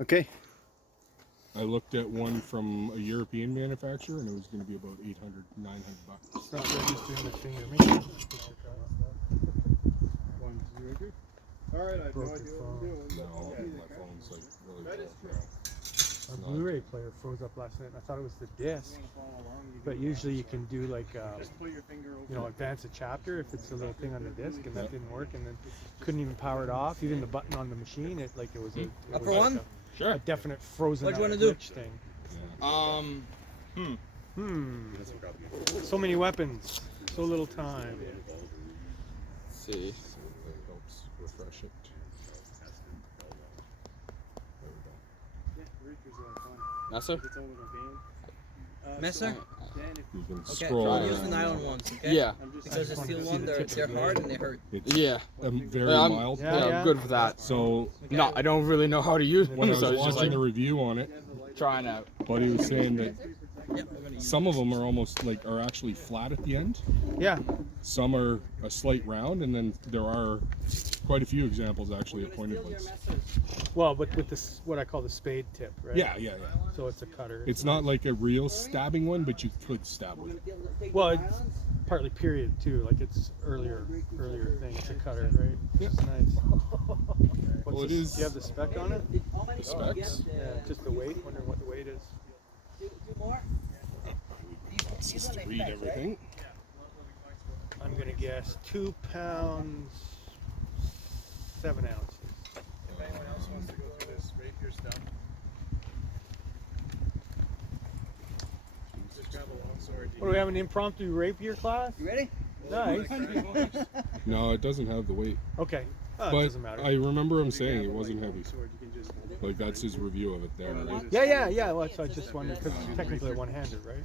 Okay. I looked at one from a European manufacturer, and it was going to be about $800, $900. It's not registering the finger. Maybe All right, I have Broke no your idea phone. what I'm doing. No, Okay. my phone's like really That is broke true. now. our Blu-ray player froze up last night. And I thought it was the disc, but usually you can do like Just put your finger over. you know, advance a chapter if it's a little thing on the disc, and that didn't work, and then couldn't even power it off. Even the button on the machine, it like it was a it Up was for like one? a, a definite frozen What do you out wanna do? glitch thing. Yeah. So many weapons, so little time. Let's see. So that helps refresh it. There we go. Messer? Messer? You can Okay, scroll try around. use the nylon ones, okay? Yeah. Because the steel one, they're hard and they hurt. It's Yeah. very I'm, mild. I'm good for that. So No, I don't really know how to use when one, I was so it's just watching like a review on it, trying out. Buddy was saying that Yep, we're gonna use some of them are almost like are actually flat at the end. Yeah, Some are a slight round, and then there are quite a few examples actually of pointed ones. well, but with this, what I call the spade tip, right? Yeah. So it's a cutter. It's not like a real stabbing one, but you could stab with it. Well, it's partly period too. Like it's earlier thing. It's a cutter, right? Yeah. It's nice. Well, it Do is- you have the spec on it? The specs. Yeah, just the weight. Wonder what the weight is. Just to read everything. I'm gonna guess 2 pounds 7 ounces. If anyone else wants to go through this, rate your stuff. Just grab a longsword. What do we have, an impromptu rapier class? You ready? Nice. No, it doesn't have the weight. Okay. Oh, it But doesn't matter. I remember him saying it wasn't heavy. Longsword, you can just Like that's his review of it there, right? Yeah. Well, so I just wondered because it's technically a one-hander, right?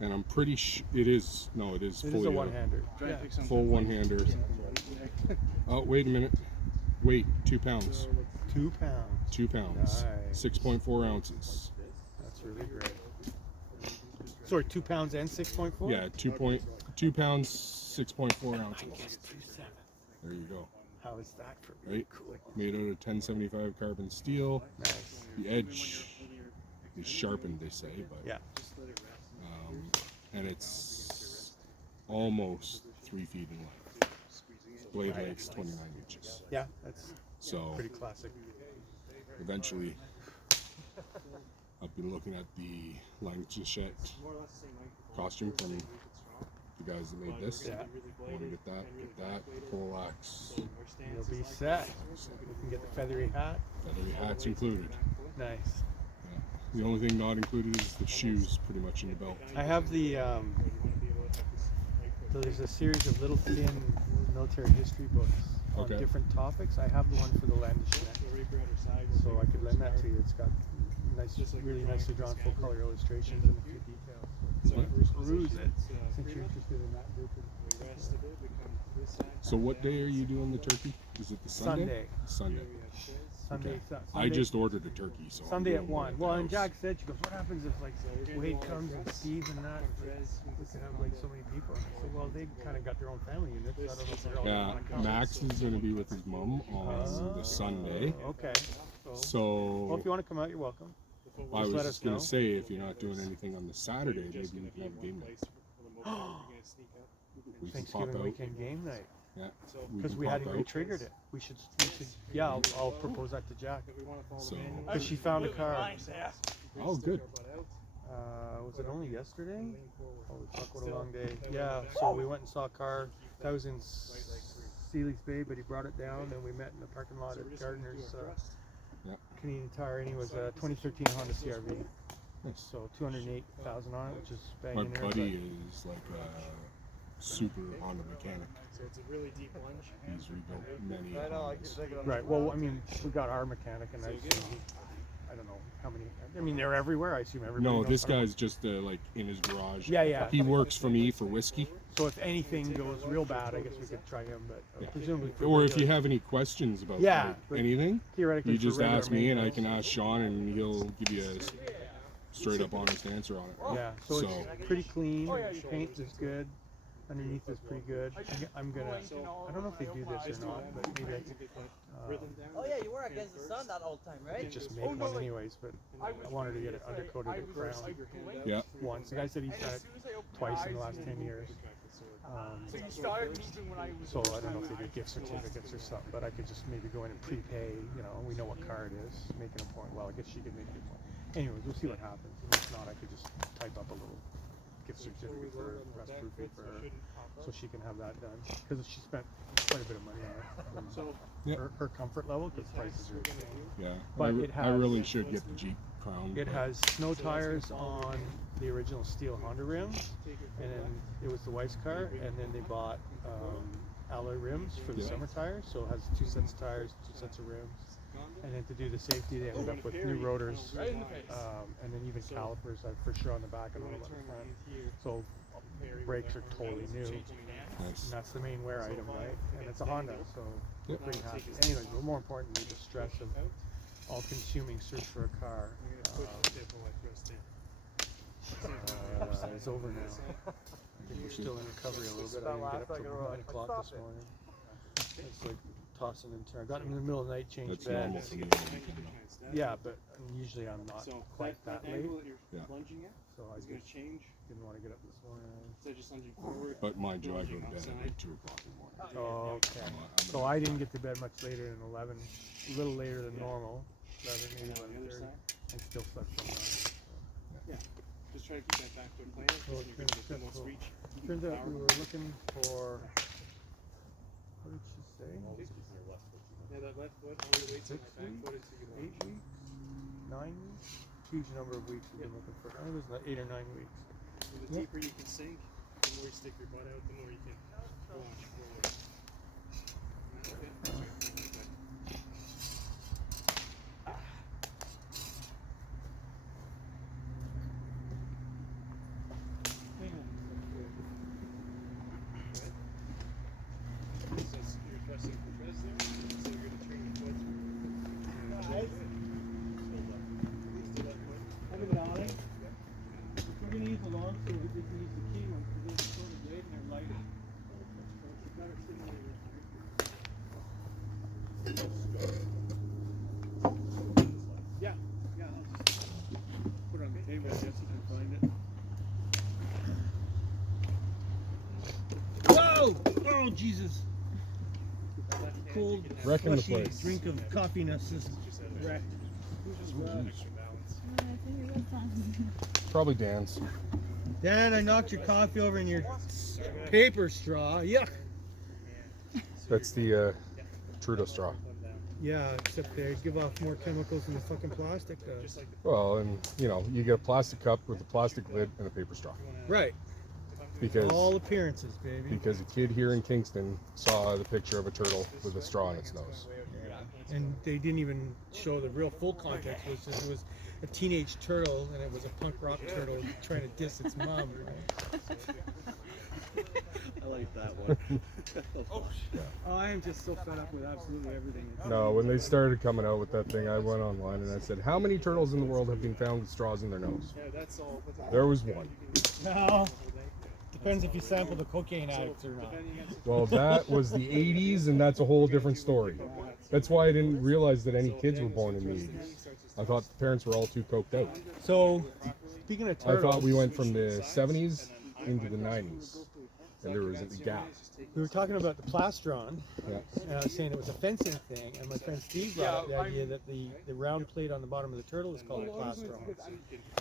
And I'm pretty it is. No, it is It fully is a one-hander. try Yeah. and pick something. full one-hander. Oh, wait a minute. Weight 2 pounds. 2 pounds. 2 pounds. Nice. 6.4 ounces. That's really great. Sorry, 2 pounds and 6.4. Yeah, 2 pounds, 6.4 ounces. There you go. How is that for me? Right? Made out of 1075 carbon steel. Nice. The edge is sharpened, they say, but Yeah. and it's almost 3 feet in length. Blade length's 29 inches. Yeah, that's So pretty classic. eventually, I've been looking at the Language costume from the guys that made this. Yeah. I want to get that, poleaxe, You'll be set. You can get the feathery hat. feathery hats included. Nice. Yeah. The only thing not included is the shoes, pretty much in the belt. I have the so there's a series of little thin military history books on Okay. different topics. I have the one for the Landesknecht, so I could lend that to you. It's got nice, really nicely drawn full color illustrations and a few details. So peruse it since you're interested in that group. So what day are you doing the turkey? Is it the Sunday? Sunday. Sunday. I just ordered a turkey, so I'm Sunday at doing one 1. at Well, the and house. Jack said, she goes, what happens if like Wade comes and Steve and that, we can have like so many people. So well, they kind of got their own family units. I don't know if they're all Yeah, gonna come. Max is going to be with his mom on the Sunday. Okay. Well, So if you want to come out, you're welcome. I was let us just going know. to say, if you're not doing anything on the Saturday, maybe we can have a game night. We can pop Thanksgiving out. weekend game night. Yeah, Because can we pop hadn't out. re-triggered it. We should, yeah, I'll propose that to Jack. So, Because she found a car. oh, good. Was it only yesterday? Holy fuck, what a long day. Yeah, so we went and saw a car. That was in Sealy's Bay, but he brought it down and we met in the parking lot at Gardner's Canadian Tire, and he was a 2013 Honda CRV. Nice. So 208,000 on it, which is My banging there. buddy is like a super Honda mechanic. So it's a really deep lunge. He's rebuilt many Hondas. Right, well, I mean, we got our mechanic, and I don't know how many. I mean, they're everywhere. I assume everybody No, knows this how to- guy's just like in his garage. Yeah. He works for me for whiskey. So if anything goes real bad, I guess we could try him, but Yeah. presumably. for Or if you regular- have any questions about Yeah, like, but anything, theoretically, you for just regular ask me and I maintenance. can ask Sean and he'll give you a straight up honest answer on it. Yeah, so it's pretty clean. Paint is good. underneath is pretty good. I'm gonna, I don't know if they do this or not, but maybe I could Oh yeah, you were against the sun that whole time, right? just make one anyways, but I wanted to get it undercoated and crowned Yeah. once. The guy said he's done it twice in the last 10 years. So I don't know if they do gift certificates or something, but I could just maybe go in and prepay, you know, we know what car it is, make an appointment. Well, I guess she could make the appointment. Anyways, we'll see what happens. And if not, I could just type up a little gift certificate for rust proofing for her, so she can have that done. Because she spent quite a bit of money on it. Yep. Her comfort level, because prices are insane. Yeah. But I, it I has- really should get the Jeep crown. It but- has snow tires on the original steel Honda rims, and then it was the wife's car, and then they bought alloy rims for the Yeah. summer tires, so it has 2 sets of tires, 2 sets of rims. And then to do the safety, they ended up with new rotors, and then even calipers for sure on the back and all about the front. So brakes are totally new, and Nice. that's the main wear item, right? And it's a Honda, so we're Yep. pretty happy. Anyways, but more importantly, the stress of all-consuming search for a car is over now. I think we're still in recovery a little bit. I didn't get up till 9 o'clock this morning. It's like tossing and turning. Got in the middle of the night, changed That's normal beds. for me. on the weekend, though. Yeah, but usually I'm not quite that late, Yeah. so I just didn't want to get up this morning. But mind you, I go to bed at like 2 o'clock in the morning. Oh, okay. I'm So I didn't get to bed much later than 11, a little later than normal, 11, maybe 11:30, and still slept till 9. Just try to keep that back foot planted. Well, You're going to get the most cool. reach. Turns out we were looking for, what did she say? Yeah, that left foot all the way to my back foot until you 8 weeks? 9 weeks? Huge number of weeks we've been looking for. I think it was like 8 or 9 weeks. The deeper you can sink, the more you stick your butt out, the more you can launch forward. Okay, that's right. Like that. So you're pressing the press there, so you're going to turn your foot. We're going to use the Longsword. We can use the key one because they're sort of great and they're lighter. Yeah, I'll just put it on the table, I guess you can find it. Whoa! Oh, Jesus! Cold, Wrecking the slushy place. drink of coffiness is wrecked. Probably Dan's. Dan, I knocked your coffee over in your paper straw. Yuck! That's the Trudeau straw. Yeah, except they give off more chemicals than the fucking plastic does. Well, and you know, you get a plastic cup with a plastic lid and a paper straw. Right. Because All appearances, baby. because a kid here in Kingston saw the picture of a turtle with a straw in its nose. And they didn't even show the real full context, which is it was a teenage turtle and it was a punk rock turtle trying to diss its mom. I like that one. Oh, I am just so fed up with absolutely everything. No, when they started coming out with that thing, I went online and I said, how many turtles in the world have been found with straws in their nose? Yeah, that's all. There was one. Well, depends if you sample the cocaine addicts or not. Well, that was the 80s, and that's a whole different story. That's why I didn't realize that any kids were born in the 80s. I thought the parents were all too coked out. So, speaking of I turtles, thought we went from the 70s into the 90s, and there was a gap. we were talking about the plastron, Yeah. and I was saying it was a fencing thing, and my friend Steve brought up the idea that the round plate on the bottom of the turtle is called a plastron.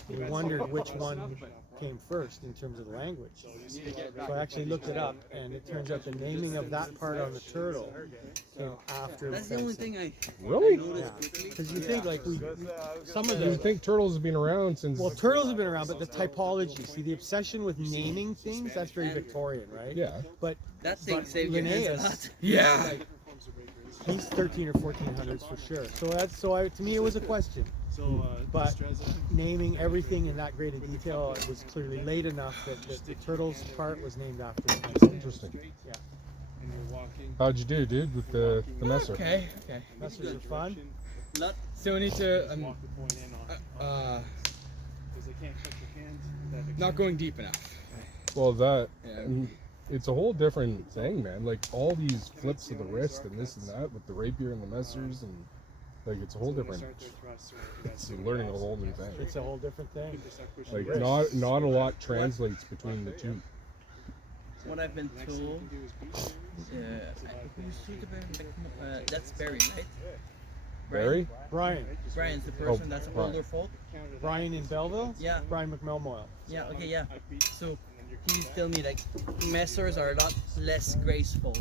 We wondered which one came first in terms of the language. So I actually looked it up, and it turns out the naming of that part on the turtle came after That's the only fencing. thing I Really? noticed quickly. Because you think like some of You the think turtles have been around since... well, turtles have been around, but the typology, see the obsession with naming things, that's very Victorian, right? Yeah. But That thing but saved your hands a Linnaeus, lot. Yeah. he's 13 or 1400s for sure. So that's to me it was a question. So, But naming everything in that great a detail it was clearly late enough that the turtles part was named after the fencing. Interesting. Yeah, and you're walking. How'd you do, dude, with the messer? Okay. messages are fun. Not So we need to. Walk the point in on. Uh, Because they can't touch your hands. not going deep enough. Well, that... Yeah. and it's a whole different thing, man. Like all these flips of the wrist and this and that with the rapier and the messers and like it's a whole different. You're learning a whole new thing. It's a whole different thing. Like not a lot translates between the two. What I've been told, that's Barry, right? Barry? Brian. Brian's the person that's Brian. older folk. Brian in Belleville? Yeah. Brian McMilmoyle. Yeah, okay, yeah. So he's telling me like messers are a lot less graceful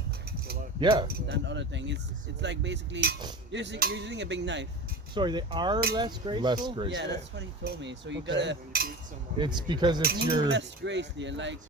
Yeah. than other thing. It's like basically you're using a big knife. Sorry, they are less graceful? Less graceful. Yeah, that's what he told me. So you Okay. gotta It's because it's move your less gracefully and like